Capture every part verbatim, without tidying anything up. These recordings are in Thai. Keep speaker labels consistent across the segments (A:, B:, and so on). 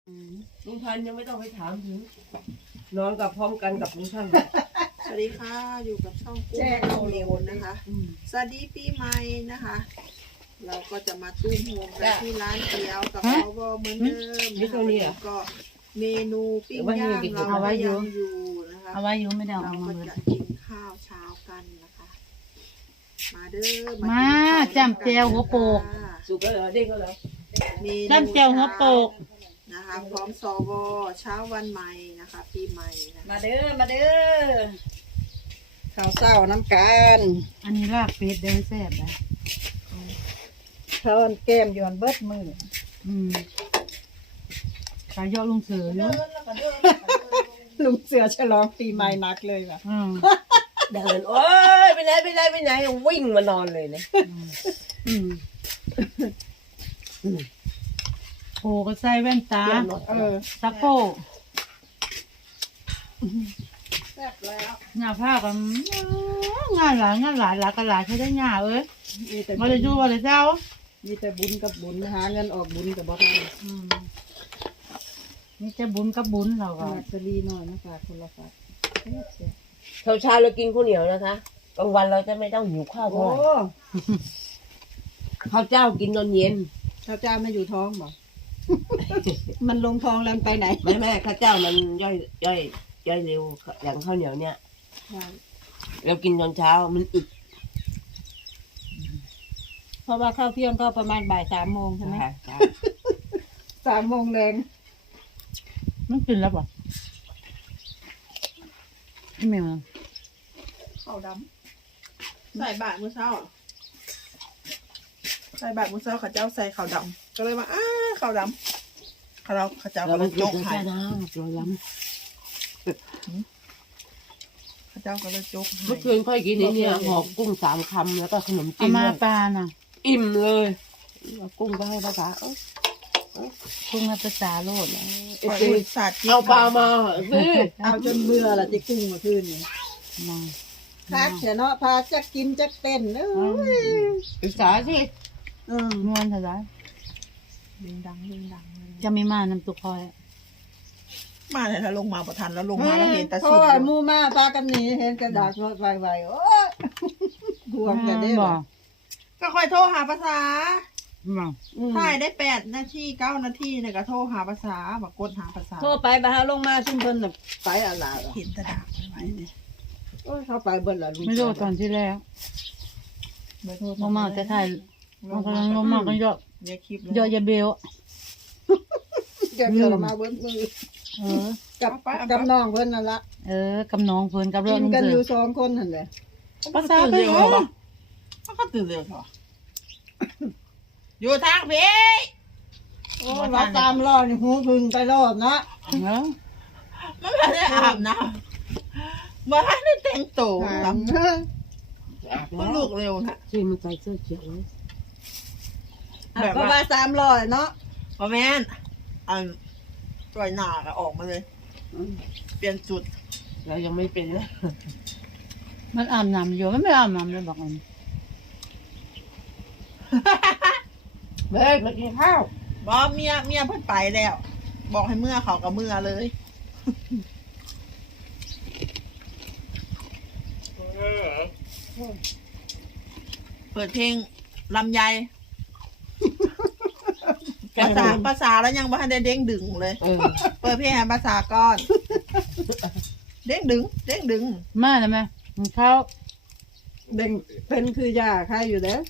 A: ลุงพันธุ์ยังไม่ต้องไปถามถึงนอนกับพร้อมกันกับลุงช่าง
B: สวัสดีค่ะอยู่กับช่องกุ้งโมเรวนะคะสวัสดีปีใหม่นะคะ เราก็จะมาตุ้มโฮมกันที่ร้านเกี๊ยวกับเราบอเหมือนเดิมนะคะวันนี้ก็เมนูปิ้งย่างเราก็ยังอยู่นะคะ
C: เอาไว้อยู่ไม่ได้
B: เรา
C: เอามา
B: ก็
C: เลย
B: จะกินข้าวเช้ากันนะคะ มาเด้อ
C: มาจำเจียวหัวโปก
A: สุกแล้วเหรอเด้งแล้วเหรอ
C: จำเจียวหัวโปก
B: นะคะพร้อมสวเช้าวันใหม่นะคะปีใหม่นะคะ
D: มาเด้อมาเด้อข้าวเศร้าน้ำกัน
C: อันนี้ลาบเป็ดเด้อแซ่บนะ
D: ข้าวแก้มยวนเบิดมือ
C: อืมขายยอดลุงเสืออยู่
D: ลุงเสือฉลองปีใหม่นักเลยว่ะ
C: อืม
A: เดินโอ้ยไปไหนไปไหนไปไหนวิ่งมานอนเลยเนี่ย
C: อืมโอ้ก็ใส่แว่นตา
D: เออ
C: ตะโก้
B: แซ่บแล้ว
C: หน้าผ้ากันงานหลายงานหลายหลายกันหลายใช้ได้หน้าเอ้ย
D: มีแต่
C: มาเลยดูมาเลยเจ้า
D: มีแต่บุญกับบุญหาเงินออกบุญกับบ่ได้
C: อืมนี่จะบุญกับบุญเรา
D: ข
C: ก็
D: นาดสลีหน่อยนะฝากคนละฝากเสียเสีย
A: เช้าเช้าเรากินข้าวเหนียวนะคะกลางวันเราจะไม่ต้องหิวข้าวเพ
D: โอ้
A: ราะข้าวเจ้ากินตอนเย็น
D: ข้าวเจ้าไม่อยู่ท้องบ่ มันลงท้องแล้วไปไหน
A: ไม่แม่ข้าวเจ้ามันย่อยย่อยย่อยเร็วอย่างข้าวเหนียวเนี่ย เรากินตอนเช้ามันอึด
D: เพราะว่าข้าวเที่ยงก็ประมาณบ่ายสามโมงใช่ไหม
A: ใช่
D: สามโมงแรง
C: มันกินแล้วป่ะไม่มีมั้ง
B: ข้าวดำใส่บาทมื้อเช้าใส่บาทมื้อเช้าข้าเจ้าใส่ข้าวดำก็เลยว่าอ้าข้าวดำข้าวเราข้าเจ้า
A: เรา
B: ก็เล
A: ไม่
B: ย
A: กิ
B: ย
A: น
B: กให้
A: แค่น้ำเราล้
B: ข้าเจ้าก็เลยยก
A: ำ
B: ให้
A: เมื่อคืนค่อยกินไอ้เนี่ยหอบกุ้งสามคำแล้วก็ขนม
C: เอา
A: จีน
C: มา
A: ด้วย
C: ปลาน่ะ
A: อิ่มเลยเอากุ้งก็ให้ภาษาเอ้ย
C: กุ้งให้ภาษาโลด
A: เอ้
B: ขอย อุตส่าห์
A: เอาปลามาสิ
D: เอาจนเบื่อละที่กุ้งเมื่อคืนนี่
C: มา
D: คักเสียเนาะพาจะกินจะเต้นเอ้ย
A: ศึกษาสิ
D: อืม
C: นวลเท่าไหร
B: ดึงดังดึงดังเลย
C: จะมีมาน้ำตุกคอย
B: มาเลยถ้าลงมาประทันแล้วลงมาแล้วเห็นแต่
D: เพ
B: สุ
D: ราะ
B: ด
D: ว่าหมูมาพากันหนีเห็นกระดาษรถไวๆโอ้ยบวมกันได้
C: บ่
D: บ่
B: ก็ค่อยโทรหาภาษา
C: บ่
D: อืม
B: ถ่ายได้แปดนาทีเก้านาทีเนี่ยก็โทรหาภาษาบอกกดหาภาษา
D: โทรไปบาหาลงมาซุ่มเพิ่นน่ะไปอะไรวะ
B: เห็นแตะดาบไม่ไหวเนี่ย
D: โอ้ยเขาไปเบิ่นละลุง
C: ไม่รู้ตอนที่แล้ว
B: เบอร์โทร
C: ลงมาจะถ่ายลงกำลังลงมาก็ยอด
B: เรียกคลิป
C: ยอดยาเบล
D: เดี๋ยวเดี๋ยวมาเบิ่นมือ
C: เออ
D: กับกับน้องเพิ่นนั่นละ
C: เออกำนองเพิ่นกับเรื่
D: กิ
C: อง
D: น
C: ลุง
D: กัน
C: เสื
D: อยู่
C: อ
D: สองคนนั่นแหละ
B: ภาษาไปเหรอมันก็ตื่นเร็วเหรออยู่ทางพี่
D: โอ้ยว่าตามรอนี่หูพึ่งไปรอบนะ
C: เนาะ
B: มันไม่ได้อาบน้ำมาให้ได้แต่งตัว
D: ถา
B: แล้
D: ม
B: ว
A: อาบ
B: ก็
A: แล้ว
B: ลูกเร็วนะ
A: ที่มันใส่เสื้อเขียว
D: ก็ว่าสามร้อยเนาะ
B: พอแม่นอันตัวหนาก็ออกมาเลย เปลี่ยนจุด
A: เรายังไม่เป็นเลย
C: มันอาบน้ำอยู่มันไม่อาบน้ำเลยบอกมัน
A: เฮ้ยมากินข้าว
B: บอกเมียเมียเพิ่นไปแล้ว บอกให้เมื่อเขากับเมื่อเลย เปิดเพลงลำไยภาษาภาษาแล้วยังบ่ทันได้เด้งดึงเลย
A: เออ
B: เปิดเพลงให้ภาษาก่อน เด้งดึง เด้งดึง
C: มาได้ไหมมันเข้า
D: เด้งเพิ่นคือยาใครอยู่แล้ว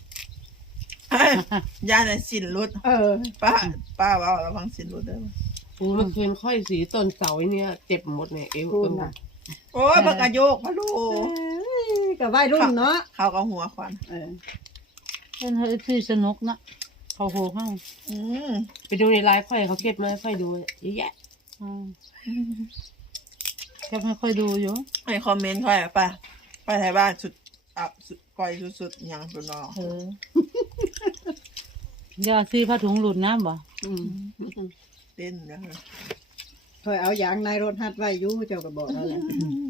B: ย่าในสินรุด
D: เออ
B: ป้าป้าเอาระวังสินรุดเด้อ
A: กูเมื่อคืนค่อยสีต้นเสาไอ้เนี่ยเจ็บหมดเนี่ยเอว
D: คุณ
A: เอว
D: น่ะ
B: โอ้ยบักกะโยกพะลู
D: เอ้ยกับวัยรุ่นเนาะ
B: เขากับหัวควัน
D: เออ
C: เป็นเฮ้ยที่สนุกนะเขาโหข้าง
B: อืม
A: ไปดูในไลฟ์ค่อยเขาเก็บมาค่อยดูเยอะแยะ
C: อืมแค่ไม่ค่อยดูอยู่
B: ในคอมเมนต์ค่อยอะป้าป้าไทยบ้านสุดอ่ะสุดก้อยสุดๆอย่างตัวนอ
C: เออยาซีผ้าถุงหลุดน้ำบ่
D: อืม
B: เต้นนะ
D: เคยเอายางในรถฮัดไว้อยู่เจ้าก็บอกแล้วแหละ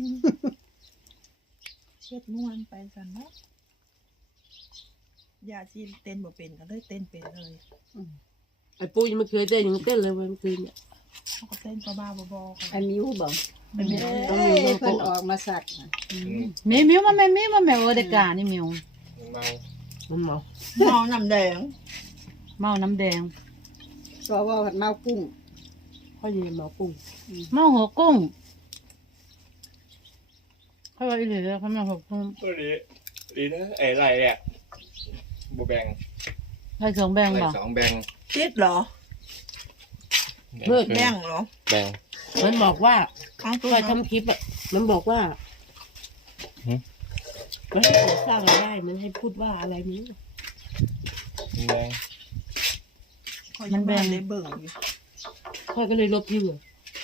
B: เช็ดม้วนไปสันเนาะยาที่เต้นบ่เป็นก็เลยเต้นเป็นเลย
D: อืม
A: ไอ้ปุ้ยยังไม่เคยเต้นยังเต้นเลยวันคืนเนี่ย
B: เขาก็เต้นบ้าๆบอๆกัน
D: ไอ้มิวบ่
B: เป็นไง
D: เอ้ยเพิ่นออกมาสัตว์น่ะ
C: มิวมิวมาแม่มิวมาแม่โอเดกานี่มิว
E: เมา
A: มันเมา
B: เมาน้ำแดง
C: เมาน้ำแดง
D: สวผัดเมากุ้ง
A: พ่อเย็นเมาปุ้ง
C: เมาหัวกุ้งเขาว่าอีหลีเลยเขาเมาหัวกุ้ง
E: ตัวนี้ดีนะไอ้ไรเนี่ยบูแบง
C: ใครสองแบง
E: ไร
C: บ่
E: สองแบง
B: ติดเหรอ
A: เมื่อ
B: แบ่งเหรอ
E: แบง
A: มันบอกว่า
B: ข้าง
A: ตั
B: ตัว ว
A: ทำคลิปอ่ะมันบอกว่า
E: หึ
A: มันให้ผมสร้างรายได้มันให้พูดว่าอะไรนี้
E: แบง
B: มันแบ่งเลยเบิ่งอยู่
A: ค่อยก็เลยลบทิ้งเลย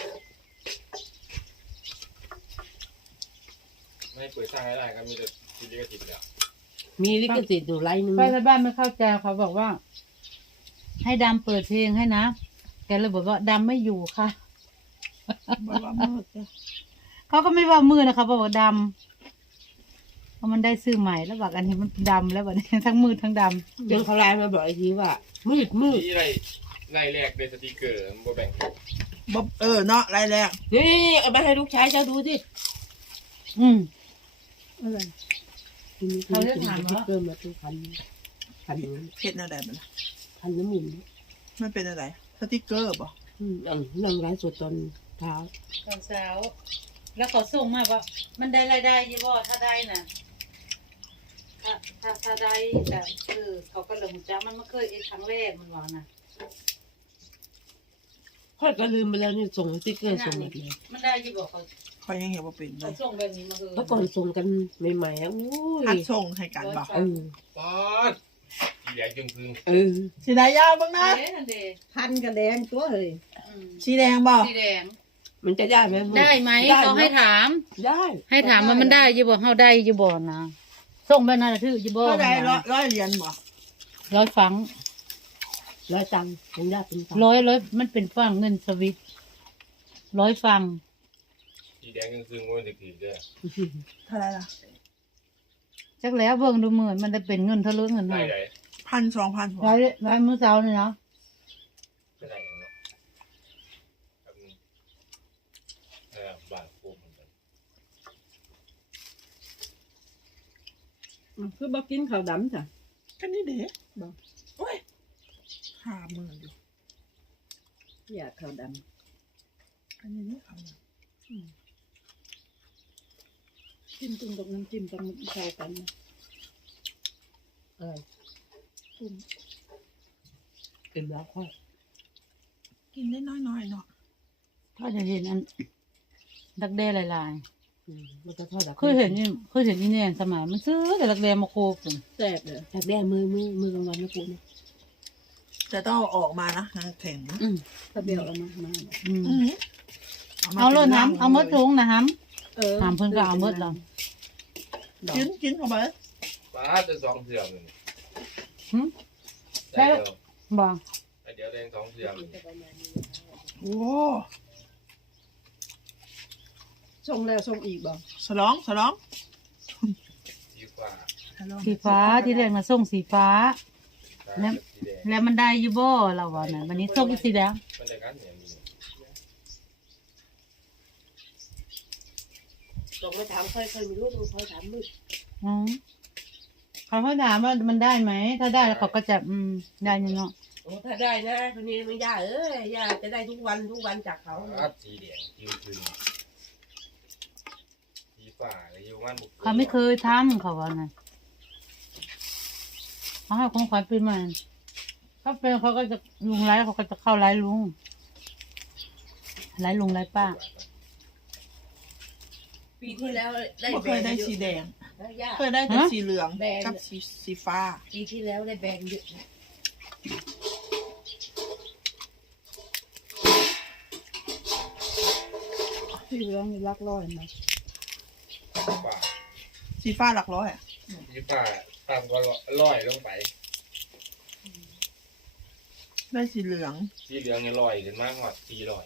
E: ไม่เปิดสร้างให้ได้ก็มีแต่ทีเดียวก็ติดแล้ว
A: มีลิขสิทธิ์อยู่ไลน์นึง
C: ไปที่บ้านไม่เข้าใจเขาบอกว่า ให้ดำเปิดเพลงให้นะแกเลยบอกว่าดำไม่อยู่ค่ะ
B: บอกว่ามืดเลย
C: เขาก็ไม่ว่ามือนะคะบอกว่าดำเพราะมันได้ซื้อใหม่แล้วบอกอันนี้มันดำแล้วแบบนี้ทั้งมือทั้งด
A: จนเขาไลน์มาบอกอีกทีว่ามืดมืด
E: ที่ไรไรแรกเป็นสติกเกอร์บูแบง
B: บ๊อบเออเนาะไรแรก
A: นี่เอาไปให้ลูกชายเจ้าดูสิ
C: ำอืม
D: อะไร
A: เขาจะถามว่าเกินมาเป็นพันพัน
B: เฮ็ดอะไรมัน
A: พันน้ำมัน
B: มันเป็นอะไรสติกเกอร์บ่
A: อืมอันนั่งไลฟ์สดตอนเช้า
C: ตอนเช้าแล้วเขาส่งมาว่า มันได้รายได้ยี่บ่ถ้าได้น่ะถ้าถ้าถ้าได้แต่เออเขาก็เลยหุ่นจ้ามันไม่เคยเอ็กครั้งแรกมันว่าน่ะ
A: ค่อยก็ลืมไปแล้วนี่ส่งสติ๊กเกอร์ส่งหมดเลย
C: มันได้ยี่บ่เขา
B: คอยยังเห็นว่าเป็นเล
C: เขา
B: ย
C: ส่งแบบนี้มาคือ
A: เมื่อก่อนส่งกันใหม่ๆอ่ะอุ้ย
B: หัดส่งให้กันบ่
A: เออ
E: ป๊อดทีแดงจึงพึง
A: เออ
B: สีแดงยาวบ้างนะ
C: เอ๊ะนั่นเด
D: พันกระแดงตัวเฮ้ย
C: อืม
B: สีแดงบ่
C: สีแดง
A: มันจะได้ไหม
C: ได้ไหม
A: ด้
C: เขาให้
A: นะ
C: ถาม
A: ได้
C: ให้ถามว่ามันได้ยี่บ่เฮาได้ยี่บ่นะส่งไปนั่นน่ะถือยี่บ่
B: ก็ได้ร้อยร้อยเหรียญบ่
C: ร้อยฟัง
A: ร้อยตังค์ยังได้เป็นตังค์
C: ร้อยร้อยมันเป็นฟังเงินสวิตร้อยฟัง
E: ทีแดงจึงพึงมันจะผิดเลย
B: เท่าไหรล่ะ
C: จักแล้วเบิ่งดูเหมือนมันได้เป็นเงินเท่าเรื่องเงิน
E: ได้
C: เฮา
E: ไหน
B: พันสองพัน
C: ร้อยร้อยมื้อเช้านี่เนาะ
E: จะได้ยังเนาะครับเออบาทโคมเหมือนกัน
D: คือบ่กินข้าวดำจ้ะ
B: แค่นี้เด้
D: บ่
B: โอ้ยห้าหมื่นอยู่
D: อยากข้าวด
B: อันนี้ไม่เอา
D: ำกินตุ้งกับน้ำจิ้มกับมันเข้ากันนะ
A: เออ
D: ตุ้ม
A: กินแล้วค่อย
B: กินได้น้อยๆเนาะ
C: ก็จะเห็นอันดักแด้หลาย
A: อืมมันจะทอดแบบ
C: ๆเคยเห็นนี่เคยเห็นนี่เนี่ยสมัยมันซื้อแต่ดักแด้มาโคกน
D: แซ่บเลย
A: จากแด้มือมือมือกลางวันนะปูนะ
B: จะต้องเอาออกมานะนางแข็งนะ
A: อืม
D: ถ้าเบี้ยวเอามามา
C: อืม
B: อืม
C: เอาเลยน้ำเอามดลงนะฮัม
D: เออ
C: ถามเพิ่นก็เอามดแล้ว
B: กินกินเข้าไป
E: ป้าจะสองเสื่อมหนึ่ง
C: หึ
E: ได้เดียว
C: บ่
E: ได้เดียวแดงสองเสื่อม
B: โอ้
D: ส่งแล้วส่งอีกบ่
B: สลองสลอง
E: สีฟ้า
B: สลอง
C: สีฟ้าที่แรกน่ะส่งสีฟ้า
E: แล้วสีแดง
C: แล้วมันได้อยู่บ่เราว่าน่ะวันนี้ส่งอีกสีแดง
E: มันได้กันเนี่ยมี
A: ส่งมาถามค่อยค่อยมีลูกมึงค่อยถามมืด
C: อืมเขาเขาถามว่ามันได้ไหมถ้าได้แล้วเขาก็จะอืมได้นี่เนาะ
A: โอ้ถ้าได้นะคนนี้ไม่ยากเอ้ยยากจะได้ทุกวันทุกวันจากเขา
E: ป้าสีแดงจึงพึงสีฟ้าเลยอยู่บ้านบุก
C: เขาไม่เคยทำเขาว่าน่ะเขาให้ของขวัญปีใหม่เขาเป็นเขาก็จะลุงไลฟ์เขาก็จะเข้าไลฟ์ลุงไลฟ์ลุงไลฟ์ป้า
A: ปีที่แล้วได้
B: บ่เคยได้สีแดง
A: แล้วยาก
B: เคยได้แต่สีเหลือง
A: แบน
B: กับสีสีฟ้า
A: ปีที่แล้วได้แบงเยอะ
D: ที่เหลืองนี่รักร้อยนะ
E: ฟ้า
B: สีฟ้าหลักร้อยอะ
E: สีฟ้าต่ำกว่าร้อยลงไป
B: ได้สีเหลือง
E: สีเหลืองเนี่ยร้อยขึ้นมากกว่าสีร้อย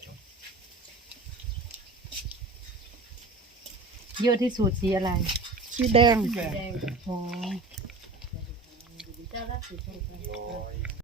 C: เยอะที่สุดสีอะไร
D: สีแดง
B: สีแดง
A: แดง
C: โอ้
A: เจ้ารักสีชมพู
E: ร้อย